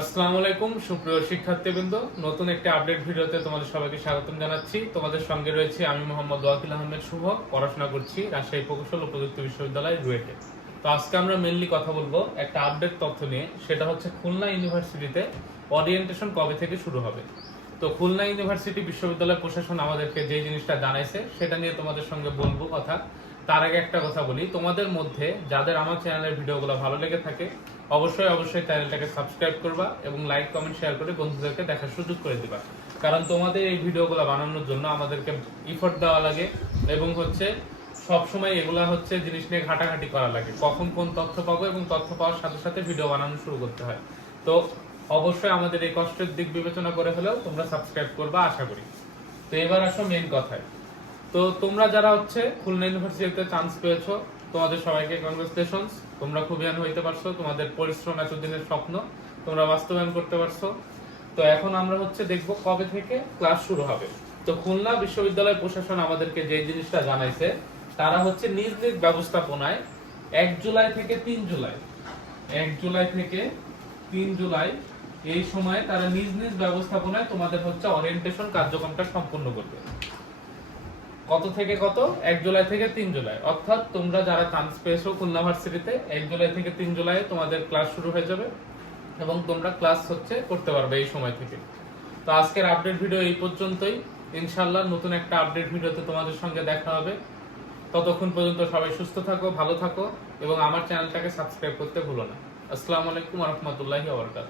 আসসালামু আলাইকুম, সুপ্রিয় শিক্ষার্থীবৃন্দ। নতুন একটি আপডেট ভিডিওতে তোমাদের সবাইকে স্বাগতম জানাচ্ছি। তোমাদের সঙ্গে রয়েছে আমি মোহাম্মদ ওয়াকিল আহমেদ শুভ। পড়াশোনা করছি রাজশাহী প্রকৌশল ও প্রযুক্তি বিশ্ববিদ্যালয় রুয়েটে। তো আজকে আমরা মেনলি কথা বলব একটা আপডেট তথ্য নিয়ে, সেটা হচ্ছে খুলনা ইউনিভার্সিটিতে ওরিয়েন্টেশন কবে থেকে শুরু হবে? তো খুলনা ইউনিভার্সিটি বিশ্ববিদ্যালয় প্রশাসন আমাদেরকে যে জিনিসটা জানাইছে, সেটা নিয়ে তোমাদের সঙ্গে বলব কথা। তার আগে একটা কথা বলি। তোমাদের মধ্যে যাদের আমার চ্যানেলের ভিডিওগুলো ভালো লেগে থাকে, অবশ্যই অবশ্যই চ্যানেলটাকে সাবস্ক্রাইব করবা এবং লাইক, কমেন্ট, শেয়ার করে বন্ধুদেরকে দেখার সুযোগ করে দিবা। কারণ তোমাদের এই ভিডিওগুলো বানানোর জন্য আমাদেরকে ইফোর্ট দেওয়া লাগে এবং হচ্ছে সব সময় এগুলা হচ্ছে জিনিস নিয়ে ঘাটাঘাটি করা লাগে। কখন কোন তথ্য পাবো এবং তথ্য পাওয়ার সাথে সাথে ভিডিও বানানো শুরু করতে হয়। তো অবশ্যই আমাদের এই কষ্টের দিক বিবেচনা করে হলেও তোমরা সাবস্ক্রাইব করবা, আশা করি। তো এবার আসো মেন কথায়। তো তোমরা যারা হচ্ছে খুলনা ইউনিভার্সিটিতে চান্স পেয়েছ, তোমাদের সবাইকে কংগ্রেচুলেশনস তোমরা খুবই হইতে পারছ, তোমাদের পরিশ্রম এতদিনের স্বপ্ন, তোমরা বাস্তবায়ন করতে পারছ। তো এখন আমরা হচ্ছে দেখব কবে থেকে ক্লাস শুরু হবে। তো খুলনা বিশ্ববিদ্যালয় প্রশাসন আমাদেরকে যে জিনিসটা জানাইছে, তারা হচ্ছে নিজ নিজ ব্যবস্থাপনায় এক জুলাই থেকে তিন জুলাই, এক জুলাই থেকে তিন জুলাই এই সময়ে তারা নিজ নিজ ব্যবস্থাপনায় তোমাদের হচ্ছে অরিয়েন্টেশন কার্যক্রমটা সম্পূর্ণ করবে। কত থেকে কত? এক জুলাই থেকে তিন জুলাই। অর্থাৎ তোমরা যারা চান্স পেয়েছ খুলনা ভার্সিটিতে, এক জুলাই থেকে তিন জুলাই তোমাদের ক্লাস শুরু হয়ে যাবে এবং তোমরা ক্লাস হচ্ছে করতে পারবে এই সময় থেকে। তো আজকের আপডেট ভিডিও এই পর্যন্তই। ইনশাল্লাহ নতুন একটা আপডেট ভিডিওতে তোমাদের সঙ্গে দেখা হবে। ততক্ষণ পর্যন্ত সবাই সুস্থ থাকো, ভালো থাকো এবং আমার চ্যানেলটাকে সাবস্ক্রাইব করতে ভুলো না। আসসালামু আলাইকুম রহমতুল্লাহি আবরকাত